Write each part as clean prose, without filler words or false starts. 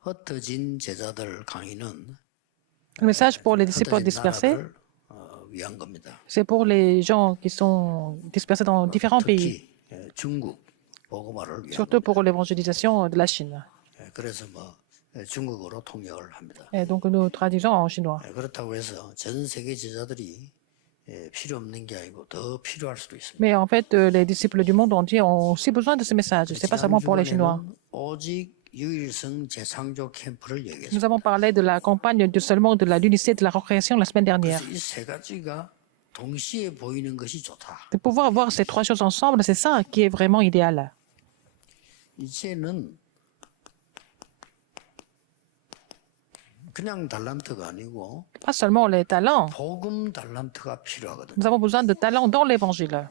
흩어진 제자들 강의는 Le message pour les disciples 흩어진 dispersés, 나라를 위한 겁니다. c'est pour les gens qui sont dispersés dans différents pays, 특히 중국 복음화를 위한 surtout 겁니다. pour l'évangélisation de la Chine. 그래서 중국어로 통역을 합니다. Et donc nous traduisons en chinois. 그렇다고 해서 전 세계 제자들이 필요 없는 게 아니고 더 필요할 수도 있습니다. Mais en fait, les disciples du monde entier ont aussi besoin de ce message. Ce n'est pas 지난 seulement pour les Chinois. 주간에는 오직 유일성 재창조 캠프를 얘기했습니다. Nous avons parlé de la campagne seulement de l'unité de la recréation la semaine dernière. 이 세 가지가 동시에 보이는 것이 좋다. De pouvoir voir ces trois choses ensemble, c'est ça qui est vraiment idéal. 이제는 그냥 달란트가 아니고 Pas seulement les talents. 복음 달란트가 필요하거든요. Nous avons besoin de talents dans l'évangile.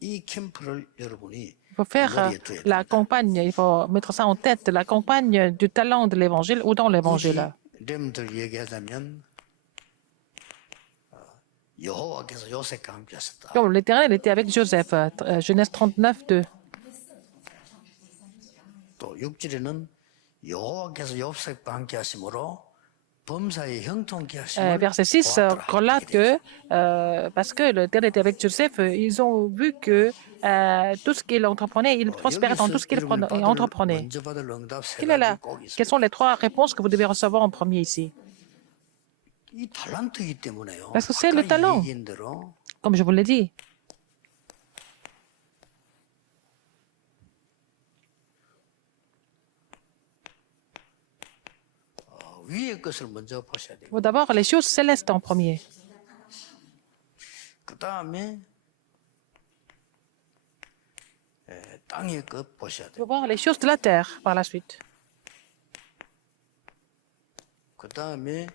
이 캠프를 여러분이 Il faut faire 머리에 둬야 la 됩니다. campagne, il faut mettre ça en tête, la campagne du talent de l'évangile ou dans l'évangile. 렘들 얘기하자면 여호와께서 요셉과 함께 하셨다. Comme l'Éternel était avec Joseph, Genèse 39, 2. 또 6절에는 여호와께서 요셉과 함께 하심으로 범사의 형통케 하심을 Verset 6 보았더라. relate que, parce que l'Éternel était avec Joseph, ils ont vu que tout ce qu'il entreprenait, il prospérait dans tout ce qu'il entreprenait. 먼저 받을 응답 세 Quelle est 가지 꼭 quelles 있습니다. sont les trois réponses que vous devez recevoir en premier ici? 이 달란트이기 때문에요. Parce que c'est le 아까 talent. 얘기한 대로 Comme je vous l'ai dit, 위의 것을 먼저 보셔야 돼요. il faut d'abord les choses célestes en premier. 그 다음에 땅의 것 보셔야 Il 돼요. faut voir les choses de la terre par la suite. 그 다음에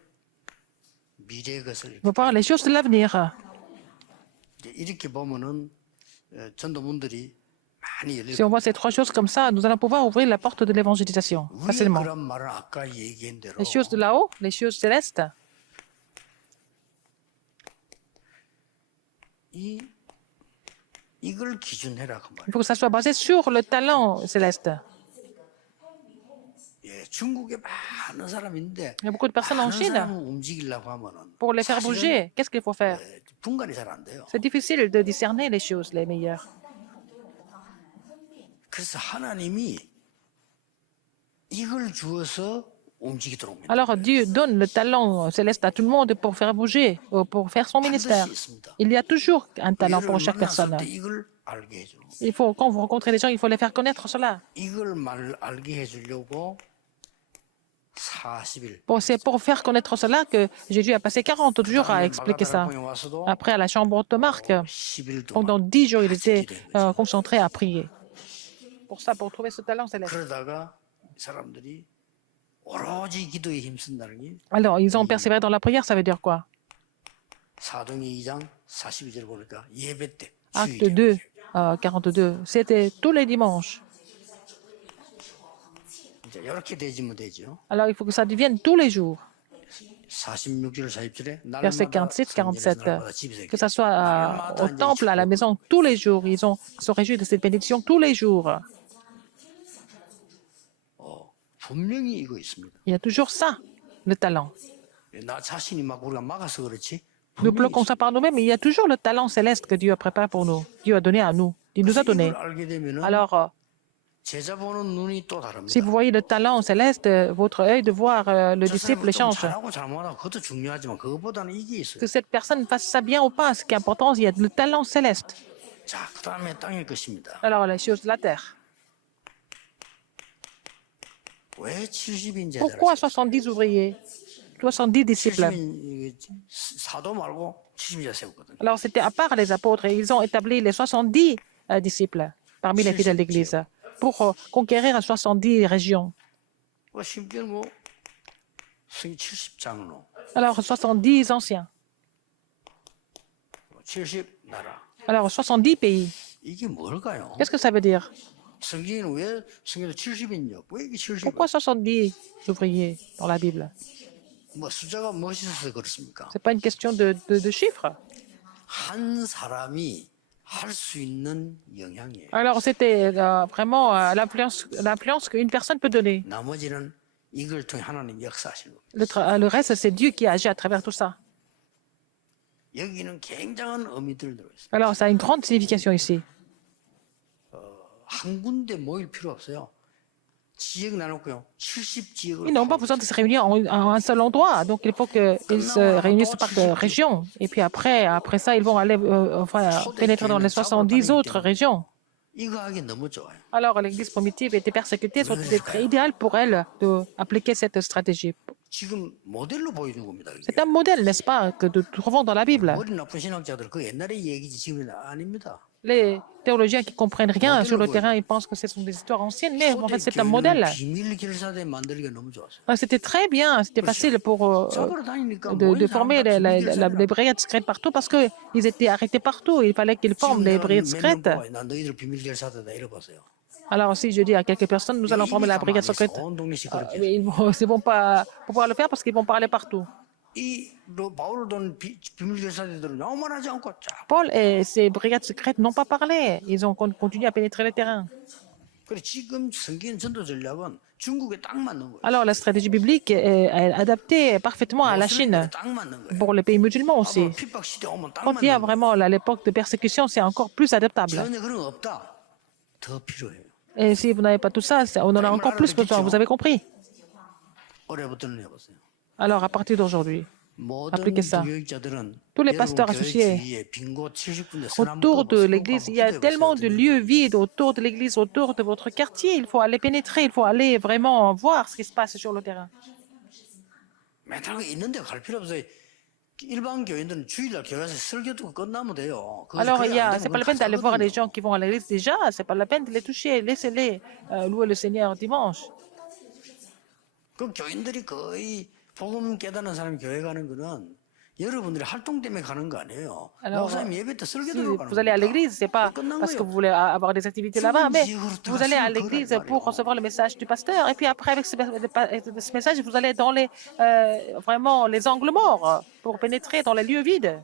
미래의 것을 Il faut voir les choses de l'avenir. 이렇게 보면은 전도문들이 많이 열릴 Si on voit ces trois choses comme ça, nous allons pouvoir ouvrir la porte de l'évangélisation 위의 facilement. 그런 말은 아까 얘기한 대로 Les choses de là-haut, les choses célestes, 이걸 기준해라 그 il 말이에요. faut que ça soit basé sur le talent céleste. 예, 중국에 많은 사람인데 Il y a beaucoup de personnes en 많은 Chine. 사람을 움직이려고 하면은 Pour les faire 사실은, bouger, qu'est-ce qu'il faut faire? 분간이 잘 안 돼요. C'est difficile de discerner les choses les meilleures. 그래서 하나님이 이걸 주어서 움직이도록 합니다. Alors Dieu donne le talent céleste à tout le monde pour faire bouger, pour faire son ministère. 반드시 있습니다. Il y a toujours un talent 이를 pour chaque personne. 만났을 때 이걸 알게 해줘. Il faut, quand vous rencontrez les gens, il faut les faire connaître cela. 이걸 알게 해주려고 40일. Bon, c'est pour faire connaître cela que Jésus a passé 40 jours à expliquer ça. 와서도 Après, à la chambre de Marc, 10일 동안 pendant 10 jours, il était 된 거죠. concentré à prier. Pour ça, pour trouver ce talent céleste. 그러다가 사람들이 오로지 기도에 힘쓴다는 게 Alors, ils ont persévéré dans la prière, ça veut dire quoi? 사도행전 2장 42절 보니까 예배 때 Acte 주일에 2, 42. C'était tous les dimanches. 이제 이렇게 되지면 되죠. Alors, il faut que ça devienne tous les jours. 46절 40절에 Verset 날마다 47, 성전에서 47. 날마다 집에서 Que ça soit 날마다 au 이제 temple, à la 축복. maison, tous les jours. Ils se réjouissent de cette bénédiction tous les jours. 분명히 이거 있습니다. Il y a toujours ça, le talent. 나 자신이 막 우리가 막아서 그렇지. Nous 분명히 bloquons ça par nous-mêmes, mais il y a toujours le talent céleste que Dieu a préparé pour nous. Dieu a donné à nous. Il nous a donné. 이걸 알게 되면은 Alors, 제자 보는 눈이 또 다릅니다. si vous voyez le talent céleste, votre œil de voir le 저 disciple 사람은 좀 change. 잘하고 잘못하고 그것도 중요하지만 그것보다는 이게 있어요. Que cette personne fasse ça bien ou pas, ce qui est important, il y a le talent céleste. 자, 그다음에 땅의 것입니다. Alors, les choses de la terre. 왜 70인 Pourquoi 제자를 70 ouvriers? 70 disciples. 70인 사도 말고 70자 세웠거든요. Alors, c'était à part les apôtres et ils ont établi les 70 disciples parmi les fidèles d'Église pour conquérir 70 régions. 심지어는 성경 70장로, Alors, 70 anciens. 70 나라. Alors, 70 pays. 이게 뭘까요? Qu'est-ce que ça veut dire? 성경에는 왜 성경에 70인요? 왜 이게 70? Pourquoi 70 ouvriers dans la Bible? 뭐 숫자가 멋있어서 그렇습니까? Ce n'est pas une question de chiffres. 한 사람이 할 수 있는 영향이에요. Alors, c'était vraiment l'influence qu'une personne peut donner. 나머지는 이걸 통해 하나님 역사하시는 겁니다. Le reste, c'est Dieu qui agit à travers tout ça. 여기는 굉장한 의미들을 들어있어요. Alors, ça a une grande signification ici. 한 군데 모일 필요 없어요. 지역 나눴고요. 70지역을 Ils n'ont pas besoin de se réunir en un seul endroit. Donc, il faut qu'ils se réunissent par région. Et puis après ça, ils vont aller pénétrer dans les 70 autres régions. 이거 하기 너무 좋아요. Alors, l'Église primitive était persécutée, c'était très idéal pour elle d'appliquer cette stratégie. 지금 모델로 보여준 겁니다. 이게. C'est un modèle, n'est-ce pas, que nous trouvons dans la Bible. 머리 나쁜 신학자들 그 옛날의 얘기지 지금은 아닙니다. Les théologiens qui comprennent rien sur le terrain, ils pensent que ce sont des histoires anciennes, mais en fait, c'est un modèle. 비밀 결사대 만들기가 너무 좋았어요. C'était très bien, c'était facile pour 잡으러 다니니까 de former les brigades secrètes partout parce qu'ils étaient arrêtés partout. Il fallait qu'ils forment les brigades secrètes. 나 너희들 비밀 결사대다 이러보세요. Alors, si je dis à quelques personnes, nous allons former la brigade secrète, 온 동네씩 그렇게. mais ils ne vont pas pouvoir le faire parce qu'ils vont parler partout. 이 바울을 돈 비밀 결사대들은 영원하지 않고 쫙. Paul et ses brigades secrètes n'ont pas parlé. Ils ont continué à pénétrer le terrain. 그래 지금 성경 전도 전략은 중국에 딱 맞는 거예요. Alors, la stratégie biblique est adaptée parfaitement à la Chine, 딱 맞는 거예요. pour les pays musulmans aussi. 앞으로 핍박 시대 오면 딱 Quand il y a 맞는 거예요. vraiment l'époque de persécution, c'est encore plus adaptable. 전혀 그런 거 없다. 더 필요해요. Et si vous n'avez pas tout ça, on en a encore plus besoin. Vous avez compris? 올해부터는 해보세요. Alors, à partir d'aujourd'hui, 모든 appliquez ça. 교육자들은 Tous les 여러분 pasteurs 교회 associés, 주위에 빈곳 70군데 autour de l'église, il y a tellement de lieux vides autour de l'église, autour de votre quartier. Il faut aller pénétrer, il faut aller vraiment voir ce qui se passe sur le terrain. 맨날 있는데 갈 필요 없어요. 일반 교인들은 주일날 교회에서 설교 듣고 끝나면 돼요. Alors, c'est pas la peine d'aller voir les gens qui vont à l'église déjà, c'est pas la peine de les toucher. Laissez-les louer le Seigneur dimanche. 그 교인들이 거의 복음 깨닫는 사람이 교회 가는 거는 여러분들이 활동 때문에 가는 거 아니에요. Alors, 목사님 예배 때 설교 Si 들으러 가는 vous allez à 겁니다. l'église, c'est pas 끝난 parce que 거예요. vous voulez avoir des activités là-bas, mais vous allez à l'église pour recevoir le message du pasteur. Et puis après, avec ce message, vous allez dans vraiment les angles morts pour pénétrer dans les lieux vides.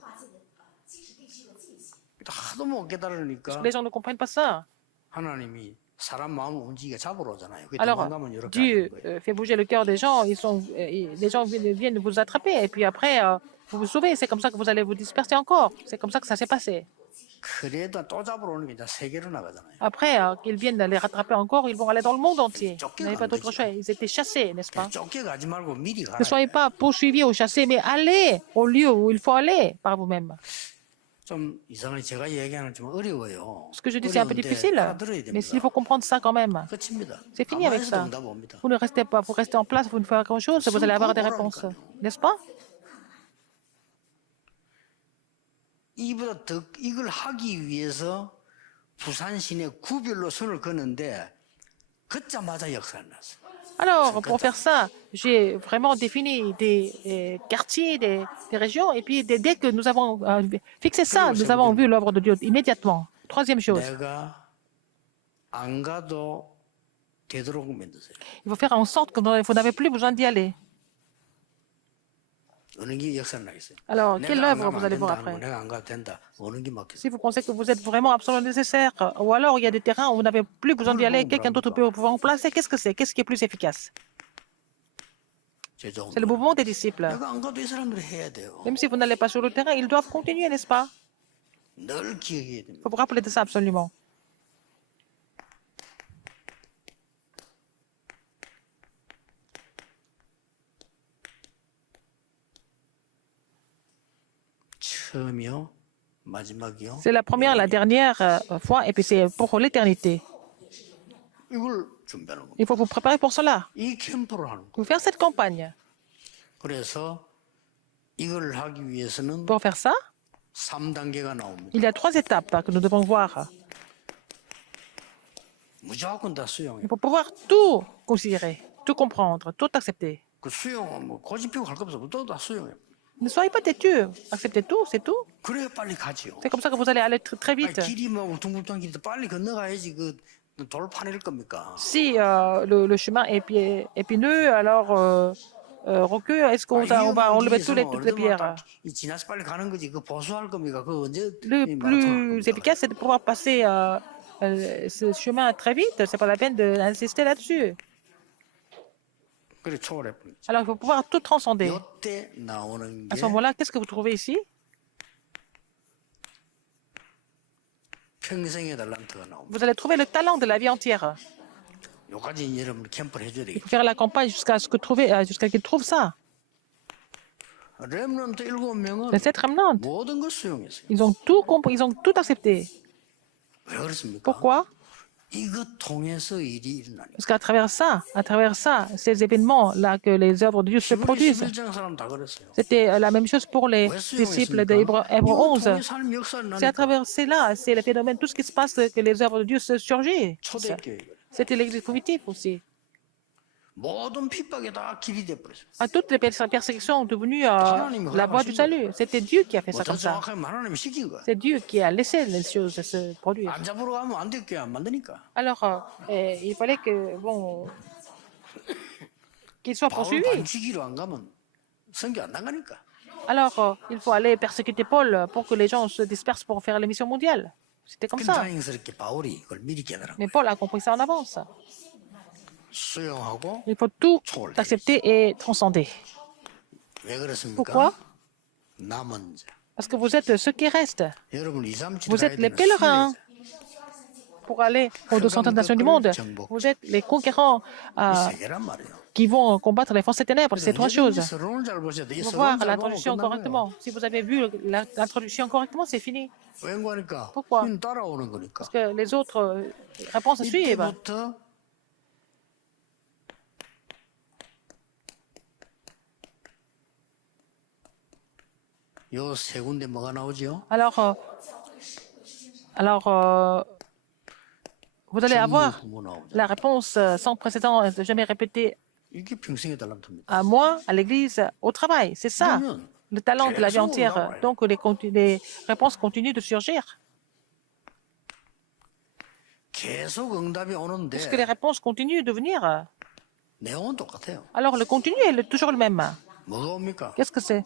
하도 못 깨달으니까 Les gens ne comprennent pas ça. 하나님이 사람 마음을 움직이게 잡으러 오잖아요. 그게 Alors, 도망가면 이렇게 Dieu 하는 거예요. fait bouger le cœur des gens. Les gens viennent vous attraper. Et puis après, vous vous sauvez. C'est comme ça que vous allez vous disperser encore. C'est comme ça que ça s'est passé. 그래도 또 잡으러 오는 게 이제 세계로 나가잖아요. Après, qu'ils viennent les rattraper encore, ils vont aller dans le monde entier. Ils n'avaient pas d'autre choix. Ils étaient chassés, n'est-ce pas? 쫓겨가지 말고 미리 가라. Ne soyez pas poursuivis ou chassés, mais allez au lieu où il faut aller par vous-même. 좀 이상하게 제가 얘기하는 좀 어려워요. Ce que je dis, c'est un peu 어려운데 difficile, 알아들어야 mais 됩니다. il faut comprendre ça quand même. 끝입니다. C'est fini avec 가만히서도 ça. 응답 옵니다. Vous ne restez pas, vous restez en place, vous ne faites pas grand-chose, vous allez avoir des réponses. N'est-ce pas? 이보다 더 이걸 하기 위해서 부산 시내 구별로 선을 긋는데 긋자마자 역사가 났어요. Alors, pour faire ça, j'ai vraiment défini des quartiers, des régions, et puis dès que nous avons fixé ça, nous avons vu l'œuvre de Dieu immédiatement. Troisième chose, 내가 안 가도 되도록 만드세요. il faut faire en sorte que vous n'avez plus besoin d'y aller. 어느 게 역사를 나겠어요? Alors, quelle 내가 안 œuvre 가면 vous 안 allez voir 된다 하는 거 après? 내가 안 가도 된다. 어느 게 맞겠어요? Si vous pensez que vous êtes vraiment absolument nécessaire, ou alors il y a des terrains où vous n'avez plus besoin d'y aller, quelqu'un d'autre peut vous remplacer, qu'est-ce que c'est? Qu'est-ce qui est plus efficace? C'est le mouvement des disciples. 내가 안 가도 이 사람들이 해야 돼요. Même si vous n'allez pas sur le terrain, ils doivent continuer, n'est-ce pas? 늘 기억해야 됩니다. Il faut vous rappeler de ça absolument. 처음이요, 마지막이요. C'est la première, la dernière fois, et puis c'est pour l'éternité. 이걸 준비하는 겁니다. Il faut vous préparer pour cela. 이 캠프를 하는 거예요. Il faut faire cette campagne. 그래서 이걸 하기 위해서는 Pour faire ça, 3단계가 나옵니다. il y a 3 étapes que nous devons voir. 무조건 다 수용해요. Il faut pouvoir tout considérer, tout comprendre, tout accepter. 그 수용은 뭐 고집피고 갈 거 없어. 또다 수용해요. Ne soyez pas têtus. Acceptez tout, c'est tout. 그래야 빨리 가지요. C'est comme ça que vous allez aller très 아니, vite. 길이 막 울퉁불퉁한 길인데 빨리 건너가야지 그 돌파낼 겁니까? Si le chemin est épineux, alors roqueux, est-ce qu'on on va enlever toutes les pierres? 이 지나서 빨리 가는 거지. 그 보수할 겁니까? 그 언제 Le 이 마라톤 할 plus 겁니까? efficace, c'est de pouvoir passer ce chemin très vite. C'est pas la peine d'insister là-dessus. 그래 초월해 버리지. Alors, il faut pouvoir tout transcender. 이때 나오는 À 게 ce moment-là, qu'est-ce que vous trouvez ici? 평생의 달란트가 나옵니다. Vous allez trouver le talent de la vie entière. 요까지 여러분 캠프를 해줘야 Il faut 되겠죠. faire la campagne jusqu'à qu'ils trouvent ça. 렘넌트 7명은 Les 7 remnants, 모든 걸 수용했어요. ils ont tout compris, ils ont tout accepté. 왜 그렇습니까? Pourquoi? 이것 통해서 일이 일어나니까. Parce qu'à travers ça, ces événements-là que les œuvres de Dieu se produisent. 11장 사람 다 그랬어요. C'était la même chose pour les 왜 disciples 수용했습니까? d'Hébreux 이거 11. 통해 삶 역사를 C'est à 나니까 travers cela, c'est le phénomène, tout ce qui se passe, que les œuvres de Dieu se surgissent. 초대교회 C'était l'église primitive aussi. 모든 핍박에 다 길이 돼버렸어요. À toutes les persécutions devenues la voie du salut. C'était Dieu qui a fait ça 더 comme ça. 정확하게 하나님이 시킨 거야. C'est Dieu qui a laissé les choses se produire. 안 잡으러 가면 안 되게 안 만드니까. Alors, il fallait que, bon, qu'il soit 바울 poursuivi. 반지기로 안 가면 선교 안 나가니까. Alors, il faut aller persécuter Paul pour que les gens se dispersent pour faire les missions mondiales. C'était comme ça. 다행스럽게 바울이 그걸 미리 깨달은 Mais Paul a compris ça en avance. 수용하고 Il faut tout accepter et transcender. 왜 그렇습니까? Pourquoi? 남은 자. Parce que vous êtes ceux qui restent. 여러분 2, 3, 7 Vous êtes les pèlerins pour aller aux 230 nations du monde. Vous êtes les conquérants 세계란 말이에요. qui vont combattre les forces des ténèbres. Ces trois choses. 서론을 잘 보셔야 돼. 이 Il faut 서론 voir 잘 보면 l'introduction 끝난 correctement. Si vous avez vu l'introduction correctement, c'est fini. 거예요. 왜 그러니까? Pourquoi? 따라오는 거니까. Parce que les autres réponses suivent. 이때부터 요 세 군데 뭐가 나오죠? Alors, vous allez avoir 부모 나오죠. la réponse sans précédent, jamais répétée 이게 평생의 달란트입니다. à moi, à l'église, au travail. C'est ça, 그러면 le talent de la vie entière. Donc, les réponses continuent de surgir. 계속 응답이 오는데 Puisque les réponses continuent de venir. 내용은 똑같아요. Alors, le contenu est toujours le même. 뭐가 옵니까? Qu'est-ce que c'est?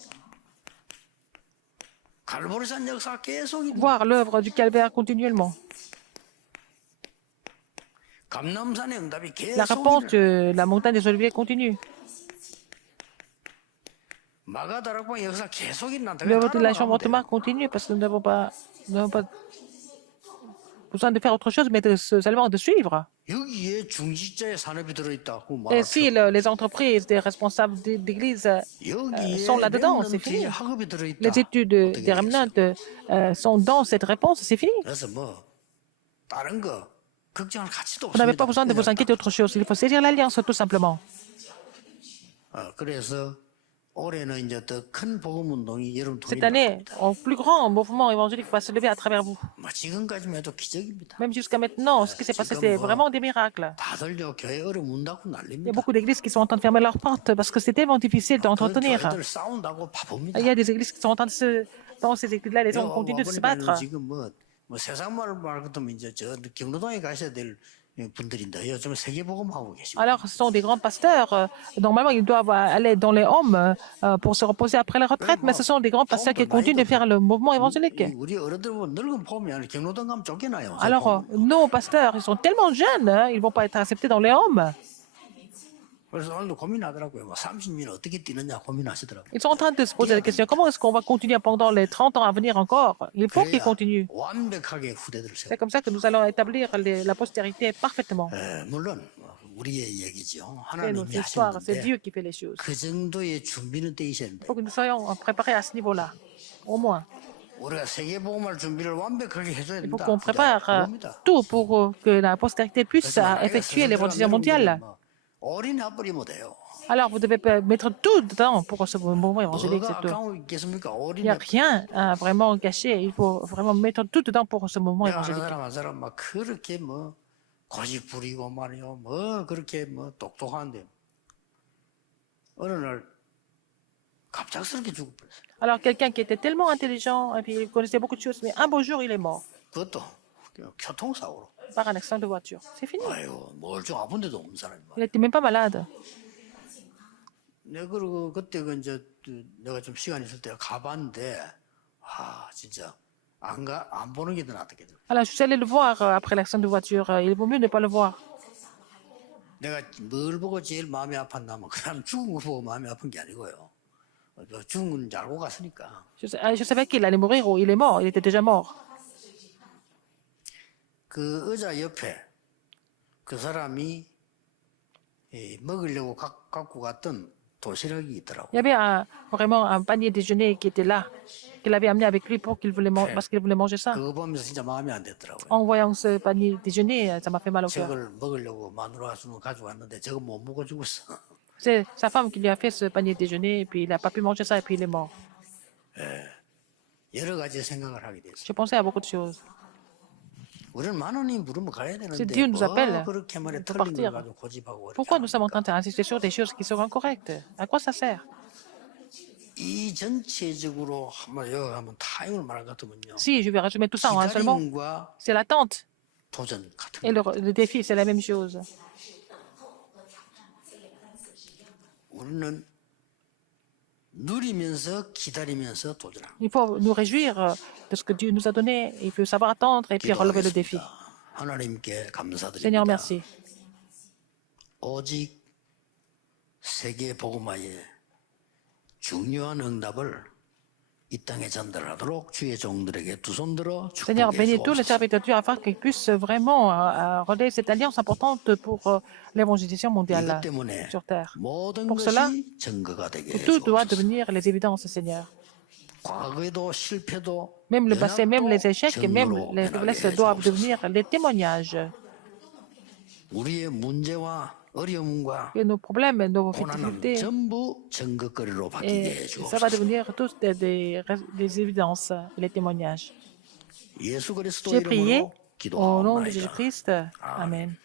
갈보리산 역사 계속 Voir l'œuvre du calvaire continuellement. 감남산의 응답이 La 계속 réponse de la montagne des Oliviers continue. 마가다락방 역사 계속 일어난다. L'œuvre de la chambre haute marque continue parce que nous n'avons pas besoin de faire autre chose, mais seulement de suivre. 여기에 중직자의 산업이 들어있다고 Et 말하죠. si les entreprises, des responsables d'église 여기에 sont là-dedans, c'est 렘넌트의 fini. 학업이 들어있다. Les études 어떻게 des remnants 되겠어요? sont dans cette réponse, c'est fini. 그래서 뭐 다른 거 걱정할 가치도 Vous n'avez pas 없습니다. besoin de vous inquiéter d'autre chose. Il faut saisir l'alliance, tout simplement. 그래서 올해는 이제 더 큰 복음 운동이 여러분 돈이 Cette année, un plus grand mouvement évangélique va se lever à travers vous. 뭐 지금까지만 해도 기적입니다. Même jusqu'à maintenant, ce qui s'est passé, c'est vraiment des miracles. 다들요 교회 얼음 문 닫고 Il y a 난립니다. beaucoup d'églises qui sont en train de fermer leurs portes parce que c'est tellement difficile d'entretenir. 교회들 싸운다고 바쁩니다. Il y a des églises qui sont en train de se... Dans ces églises-là, les gens continuent de se battre. 지금 뭐 세상 말 같으면 이제 저 경로당에 가셔야 될 분들인데 요즘 세계복음 하고 계십니다. Alors, ce sont des grands pasteurs. Normalement, ils doivent aller dans les hommes pour se reposer après la retraite, mais ce sont des grands pasteurs qui continuent de faire le mouvement évangélique. 우리 어른들 보면 늙은 폼이 경로당 가면 쫓겨나요. Alors, nos pasteurs, ils sont tellement jeunes, hein, ils ne vont pas être acceptés dans les hommes. 그래서 오늘도 고민하더라고요. 뭐 30년 어떻게 뛰느냐 고민하시더라고요. Ils sont en train de se poser la question, comment est-ce qu'on va continuer pendant les 30 ans à venir encore? Il faut qu'ils continuent. 완벽하게 후대들을 세워. C'est comme ça que nous allons établir la postérité parfaitement. 물론 우리의 얘기죠. C'est 하나님이 notre histoire, c'est 하시는데 Dieu qui fait les choses. 그 정도의 준비는 돼 있어야 된다. Il faut que nous soyons préparés à ce niveau-là, au moins. 우리가 세계복음할 준비를 완벽하게 해줘야 Il faut 된다. qu'on prépare 그겁니다. tout pour que la postérité puisse effectuer l'évangélisation mondiale. 올인해버리면 돼요. Alors, vous devez mettre tout dedans pour ce mouvement évangélique, 뭐가 c'est tout. 아까운 게 있겠습니까? Il n'y a rien à vraiment cacher. Il faut vraiment mettre tout dedans pour ce mouvement 내가 아는 évangélique. 사람 한 사람 막 그렇게 뭐 고집 부리고 말이요. 뭐 그렇게 뭐 똑똑한데 어느 날 갑작스럽게 죽어버렸어요. Alors, quelqu'un qui était tellement intelligent et puis il connaissait beaucoup de choses, mais un beau jour, il est mort 그것도 교통사고로. par un accident de voiture. C'est fini. 아유, 뭘 좀 아픈데도 없는 사람이. Il n'était même pas malade. 내가 그때 이제 내가 좀 시간 있을 때 가봤는데 진짜 안 보는 게 더 낫겠다. Alors, je suis allé le voir après l'accident de voiture. Il vaut mieux ne pas le voir. 내가 뭘 보고 제일 마음이 아팠냐면 그 사람 죽은 거 보고 마음이 아픈 게 아니고요. 죽은 건 줄 알고 갔으니까. Je savais qu'il allait mourir ou il est mort. Il était déjà mort. 그 의자 옆에 그 사람이 먹으려고 갖고 갔던 도시락이 있더라고. Il y avait vraiment un panier déjeuner qui était là, qu'il avait amené avec lui pour qu'il voulait parce qu'il voulait manger ça. 그거 보면서 진짜 마음이 안 됐더라고요. En voyant ce panier déjeuner, ça m'a fait mal au cœur. 저걸 먹으려고 마누라가 주면 가져왔는데 저거 못 먹어 죽었어. C'est sa femme qui lui a fait ce panier déjeuner et puis il n'a pas pu manger ça et puis il est mort. 여러 가지 생각을 하게 됐어요. J'ai pensé à beaucoup de choses. 우리는 하나님 부르면 가야 되는데 Dieu nous appelle, 그렇게 말해 il faut 틀린 걸 partir. 가지고 고집하고 Pourquoi nous sommes en train d'insister sur des choses qui sont incorrectes? À quoi ça sert? 이 전체적으로 한번 여기 한번 타임을 말할 것 같으면요. Si je vais résumer tout ça en un seul mot, 기다림과 c'est l'attente 도전 같은 et 거. le défi, c'est la même chose. 우리는 누리면서 기다리면서 도전하고. Il faut nous réjouir de ce que Dieu nous a donné. Il faut savoir attendre et puis relever le défi. 하나님께 감사드립니다. Seigneur, merci. 오직 세계 복음화의 중요한 응답을 이 땅에 전달하도록 주의 종들에게 두 손 들어 Seigneur, 축복해 bénis tous les 주옵소서. serviteurs de Dieu afin qu'ils puissent vraiment relayer cette alliance importante pour l'évangélisation mondiale 이것 때문에 sur terre. 모든 Pour cela, 것이 증거가 되게 해 tout doit 주옵소서. devenir les évidences, Seigneur. 과거에도 실패도 Même le passé, même les échecs, même 증거로 les 변하게 faiblesses 해 doivent 주옵소서. devenir les témoignages. 우리의 문제와 어려움과 Que nos problèmes, nos 고난은 difficultés, 전부 증거거리로 바뀌게 해 et ça va 주옵소서. devenir tous des évidences, les témoignages. 예수 그리스도 J'ai prié 이름으로 au nom de 기도하옵나이다. Jésus-Christ. Amen.